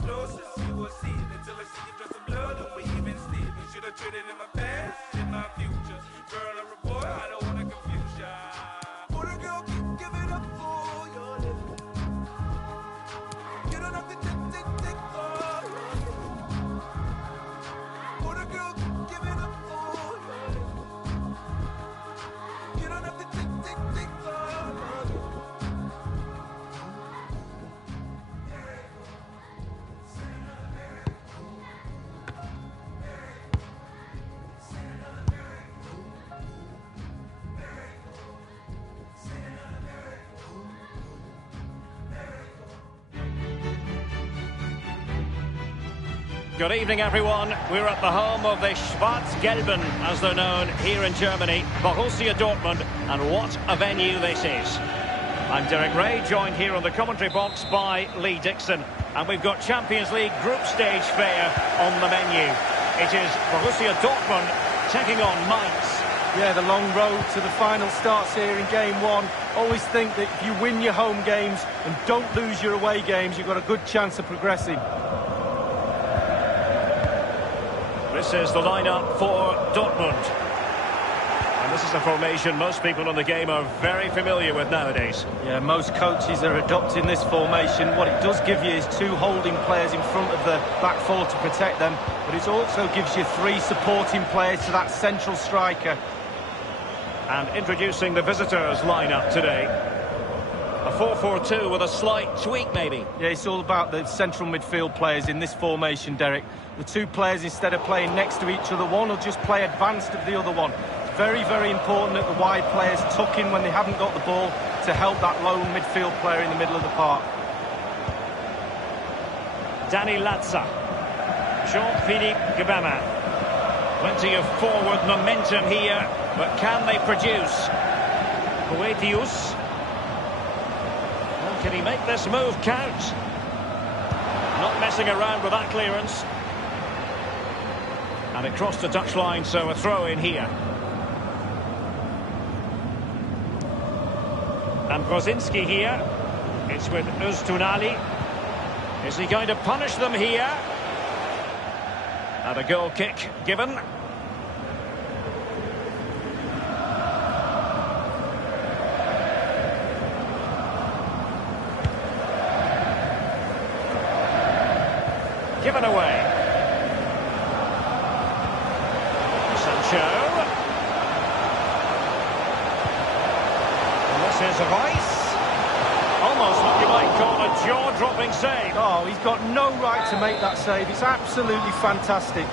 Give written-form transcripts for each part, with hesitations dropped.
Closer, you will see it until I see you dress in blood. And we even Steven should have traded in my past, in my future. Girl or a boy, I don't wanna confuse ya. For a girl, keep giving up for your living. You don't have to take for your living. For a girl, keep giving up for your living. You don't have to take for your living. Good evening, everyone. We're at the home of the Schwarz-Gelben, as they're known here in Germany, Borussia Dortmund, and what a venue this is. I'm Derek Ray, joined here on the commentary box by Lee Dixon, and we've got Champions League group stage fare on the menu. It is Borussia Dortmund taking on Mainz. Yeah, the long road to the final starts here in game one. Always think that if you win your home games and don't lose your away games, you've got a good chance of progressing. This is the lineup for Dortmund. And this is a formation most people in the game are very familiar with nowadays. Yeah, most coaches are adopting this formation. What it does give you is two holding players in front of the back four to protect them, but it also gives you three supporting players to that central striker. And introducing the visitors lineup today. A 4-4-2 with a slight tweak, maybe. Yeah, it's all about the central midfield players in this formation, Derek. The two players, instead of playing next to each other, one will just play advanced of the other one. Very, very important that the wide players tuck in when they haven't got the ball to help that lone midfield player in the middle of the park. Danny Latza. Jean-Philippe Gabama. Plenty of forward momentum here, but can they produce? Boetius. Can he make this move count? Not messing around with that clearance. And it crossed the touchline, so a throw in here. And Brzezinski here. It's with Öztunali. Is he going to punish them here? And a goal kick given. Given away. Sancho. And this is Rice. Almost what you might call a jaw-dropping save. Oh, he's got no right to make that save. It's absolutely fantastic.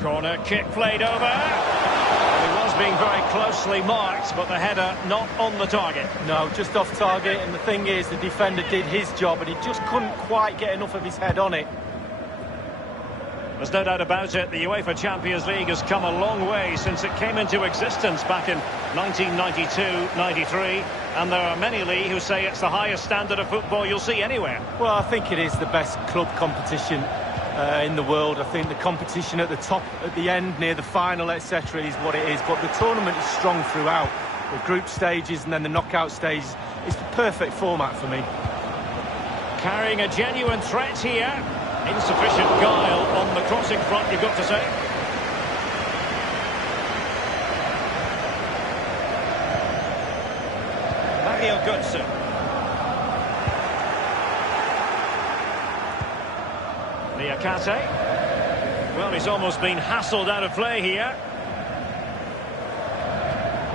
Corner kick played over. He was being very closely marked, but the header not on the target. No, just off target, and the thing is, the defender did his job, and he just couldn't quite get enough of his head on it. There's no doubt about it, the UEFA Champions League has come a long way since it came into existence back in 1992-93, and there are many, Lee, who say it's the highest standard of football you'll see anywhere. Well, I think it is the best club competition in the world. I think the competition at the top, at the end, near the final, etc. is what it is. But the tournament is strong throughout. The group stages and then the knockout stages. It's the perfect format for me. Carrying a genuine threat here. Insufficient guile on the crossing front, you've got to say. Mario Götze. Niakate. Well, he's almost been hassled out of play here.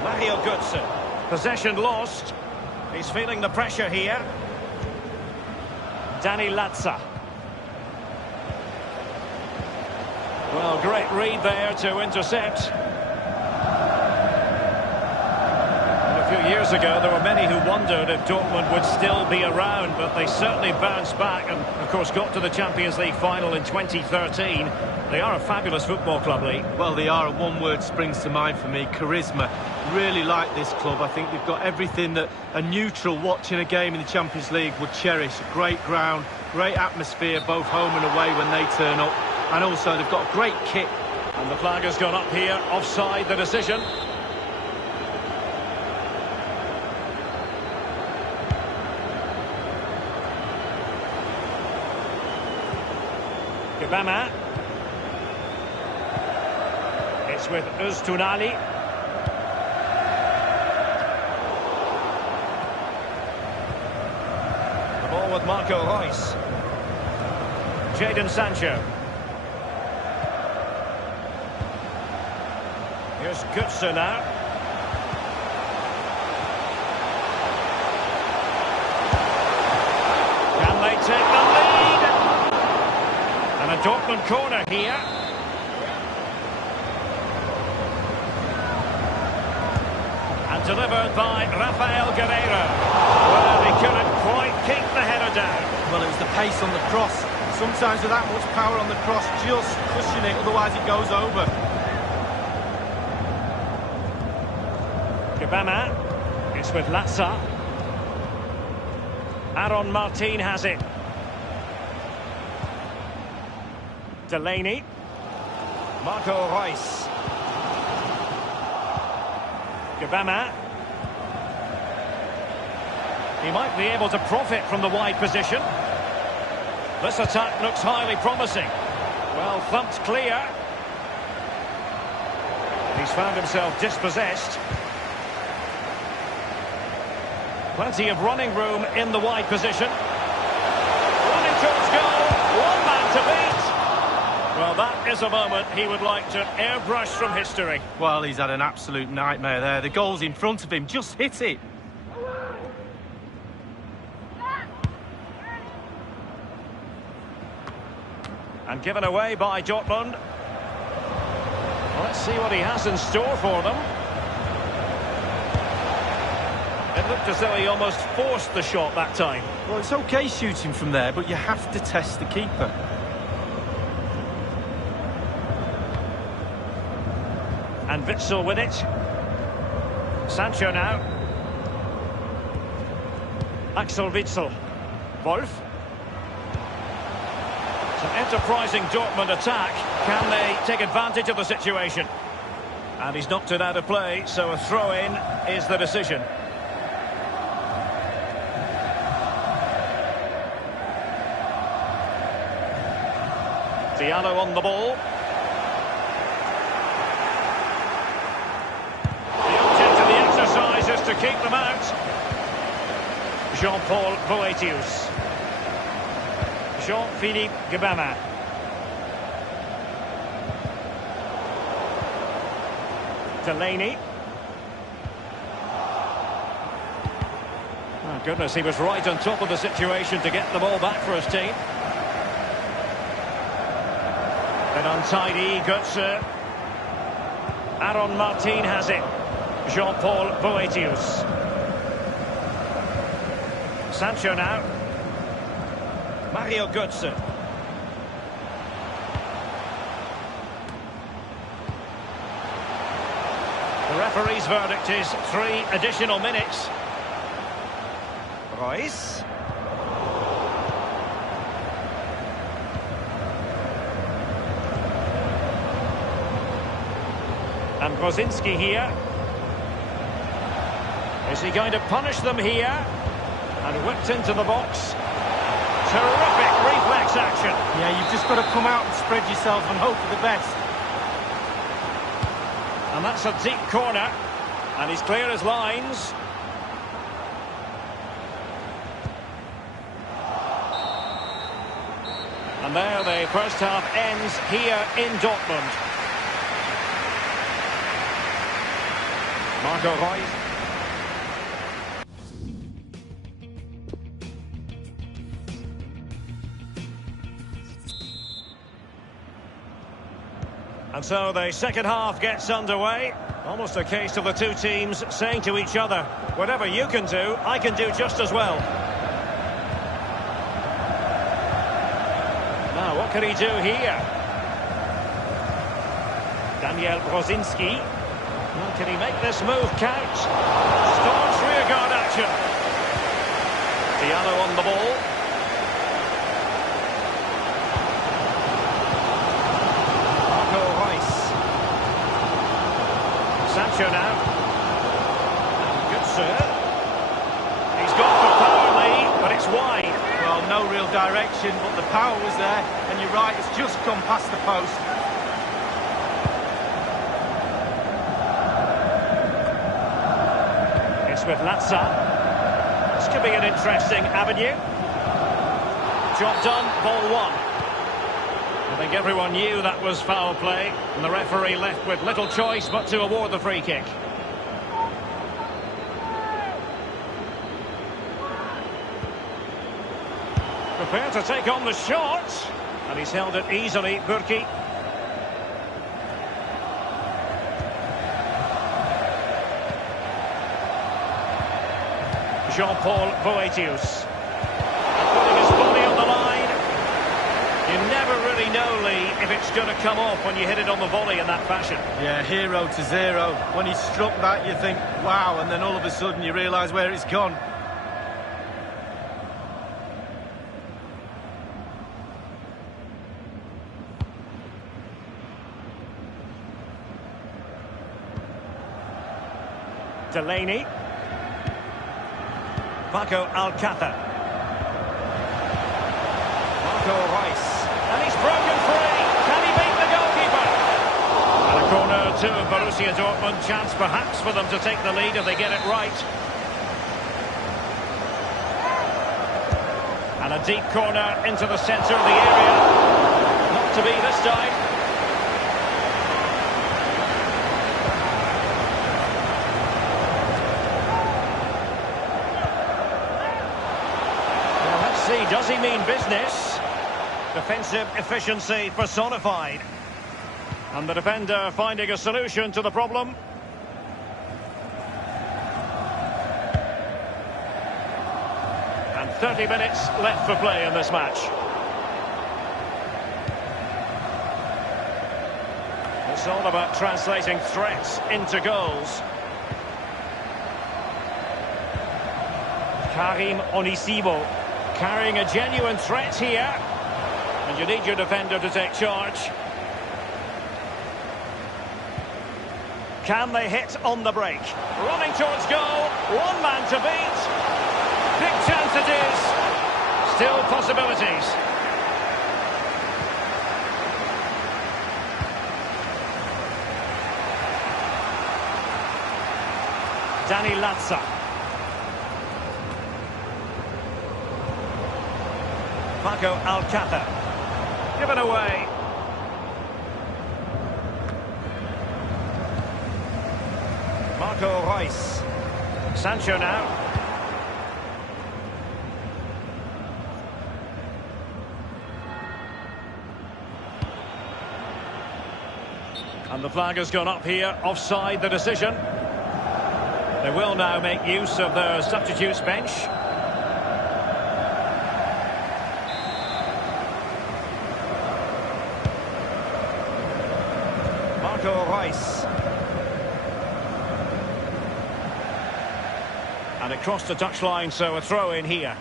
Mario Götze. Possession lost. He's feeling the pressure here. Danny Latza. Well, great read there to intercept. And a few years ago, there were many who wondered if Dortmund would still be around, but they certainly bounced back and, of course, got to the Champions League final in 2013. They are a fabulous football club, Lee. Well, they are, and one word springs to mind for me: charisma. Really like this club. I think they've got everything that a neutral watching a game in the Champions League would cherish. A great ground, great atmosphere, both home and away when they turn up. And also, they've got a great kit. And the flag has gone up here, offside the decision. Gabama. It's with Öztunali. The ball with Marco Reus. Jadon Sancho. Here's Götze now. Can they take the lead? And a Dortmund corner here. And delivered by Rafael Guerreiro. Well, he couldn't quite keep the header down. Well, it was the pace on the cross. Sometimes with that much power on the cross, just cushion it, otherwise it goes over. Gabama. It's with Latza. Aaron Martin has it. Delaney. Marco Reus. Gabama. He might be able to profit from the wide position. This attack looks highly promising. Well, thumped clear. He's found himself dispossessed. Plenty of running room in the wide position. Running towards goal. One man to beat. Well, that is a moment he would like to airbrush from history. Well, he's had an absolute nightmare there. The goal's in front of him. Just hit it. And given away by Dortmund. Well, let's see what he has in store for them. It looked as though he almost forced the shot that time. Well, it's okay shooting from there, but you have to test the keeper. And Witsel with it. Sancho now. Axel Witsel. Wolf. It's an enterprising Dortmund attack. Can they take advantage of the situation? And he's knocked it out of play, so a throw-in is the decision. Diallo on the ball. The object of the exercise is to keep them out. Jean-Paul Boetius. Jean-Philippe Gabama. Delaney. Oh, goodness, he was right on top of the situation to get the ball back for his team. An untidy Götze. Aaron Martin has it. Jean-Paul Boetius. Sancho now. Mario Götze. The referee's verdict is 3 additional minutes. Reus. And Brozinski here. Is he going to punish them here? And whipped into the box. Terrific reflex action. Yeah, you've just got to come out and spread yourself and hope for the best. And that's a deep corner. And he's clear as lines. And there the first half ends here in Dortmund. Marco Reus. And so the second half gets underway. Almost a case of the two teams saying to each other, whatever you can do, I can do just as well. Now, what can he do here? Daniel Brozinski. Well, can he make this move count? Staunch rearguard action. Diallo on the ball. Marco Reus. Sancho now. Good serve. He's gone for power, but it's wide. Well, no real direction, but the power was there, and you're right, it's just gone past the post. It's with Latza. This could be an interesting avenue. Job done, ball one. I think everyone knew that was foul play, and the referee left with little choice but to award the free kick. Prepared to take on the shot, and he's held it easily, Burki. Jean-Paul Boetius. Putting his body on the line. You never really know, Lee, if it's going to come off when you hit it on the volley in that fashion. Yeah, 0-0. When he struck that, you think, wow, and then all of a sudden you realise where it's gone. Delaney. Paco Alcácer. Marco Reus. And he's broken free. Can he beat the goalkeeper? And a corner to Borussia Dortmund. Chance perhaps for them to take the lead if they get it right. And a deep corner into the centre of the area. Not to be this time. Does he mean business? Defensive efficiency personified. And the defender finding a solution to the problem. And 30 minutes left for play in this match. It's all about translating threats into goals. Karim Onisibo. Carrying a genuine threat here. And you need your defender to take charge. Can they hit on the break? Running towards goal. One man to beat. Big chance it is. Still possibilities. Dani Latza. Paco Alcácer. Given away. Marco Reus. Sancho now. And the flag has gone up here, offside the decision. They will now make use of their substitutes bench. Marco Reus. And across the touchline, so a throw in here.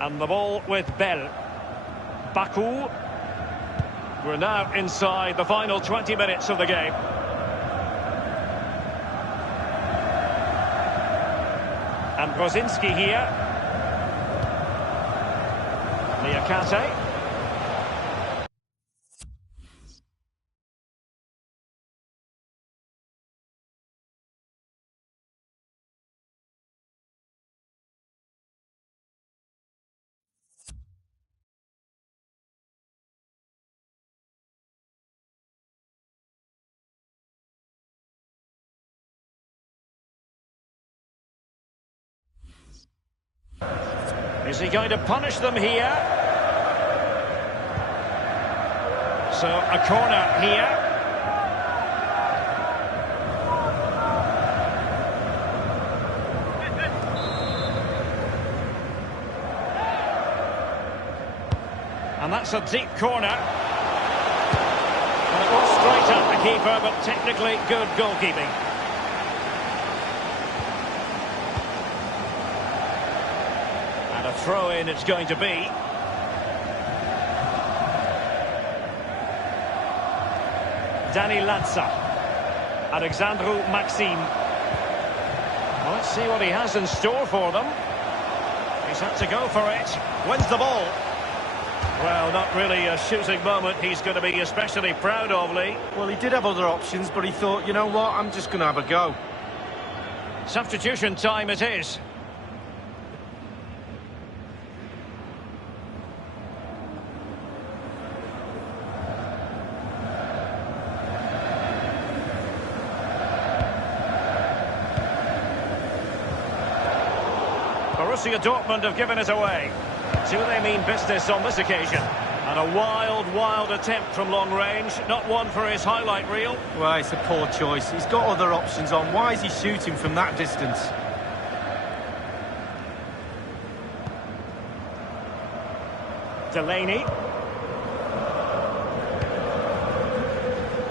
And the ball with Bell. Baku. We're now inside the final 20 minutes of the game. And Brzezinski here. Niakate. Is he going to punish them here? So a corner here. And that's a deep corner. And it was straight at the keeper, but technically good goalkeeping. A throw-in it's going to be. Danny Latza. Alexandru Maxim. Well, let's see what he has in store for them. He's had to go for it. Wins the ball. Well, not really a shooting moment he's going to be especially proud of, Lee. Well, he did have other options, but he thought, you know what, I'm just going to have a go. Substitution time it is. Borussia Dortmund have given it away. Do they mean business on this occasion? And a wild attempt from long range. Not one for his highlight reel. Well, it's a poor choice. He's got other options on. Why is he shooting from that distance? Delaney.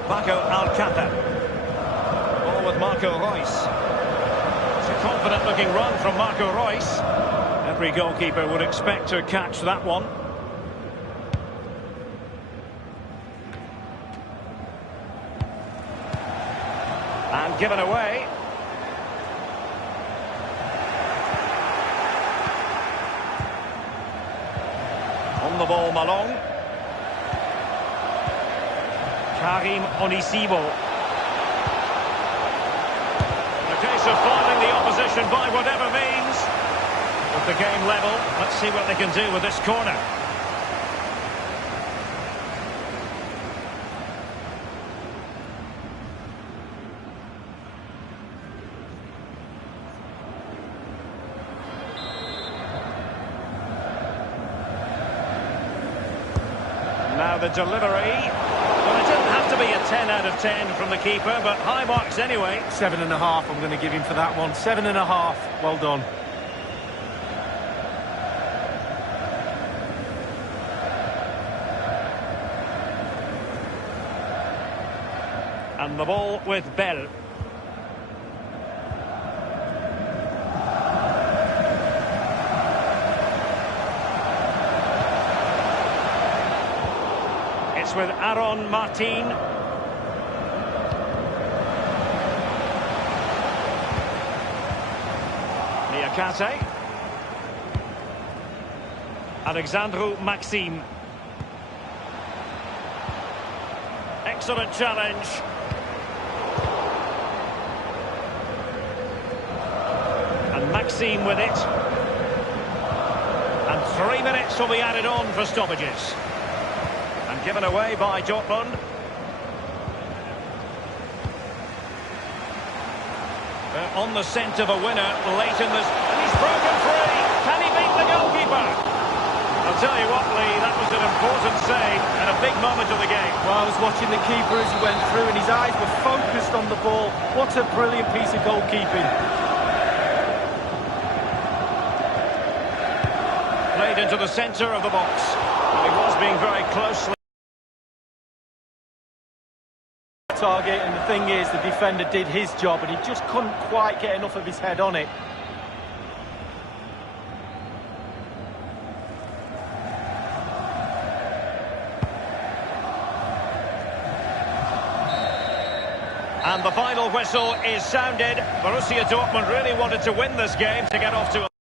Marco Alcácer. Ball with Marco Reus. Confident looking run from Marco Reus. Every goalkeeper would expect to catch that one. And given away. On the ball, Malong. Karim Onisibo. Case of foiling the opposition by whatever means. With the game level, let's see what they can do with this corner. Now the delivery. Well, it didn't have to be a 10 out of 10 from the keeper, but high marks anyway. 7.5 I'm going to give him for that one. 7.5. Well done. And the ball with Bell. It's with Aaron Martin. Niakate. Alexandru Maxim. Excellent challenge. And Maxim with it. And 3 minutes will be added on for stoppages. And given away by Dortmund. They're on the scent of a winner late in this. And he's broken free. Can he beat the goalkeeper? I'll tell you what, Lee, that was an important save and a big moment of the game. Well, I was watching the keeper as he went through and his eyes were focused on the ball. What a brilliant piece of goalkeeping. Played into the centre of the box. Well, he was being very closely target, and the thing is, the defender did his job and he just couldn't quite get enough of his head on it. And the final whistle is sounded. Borussia Dortmund really wanted to win this game to get off to a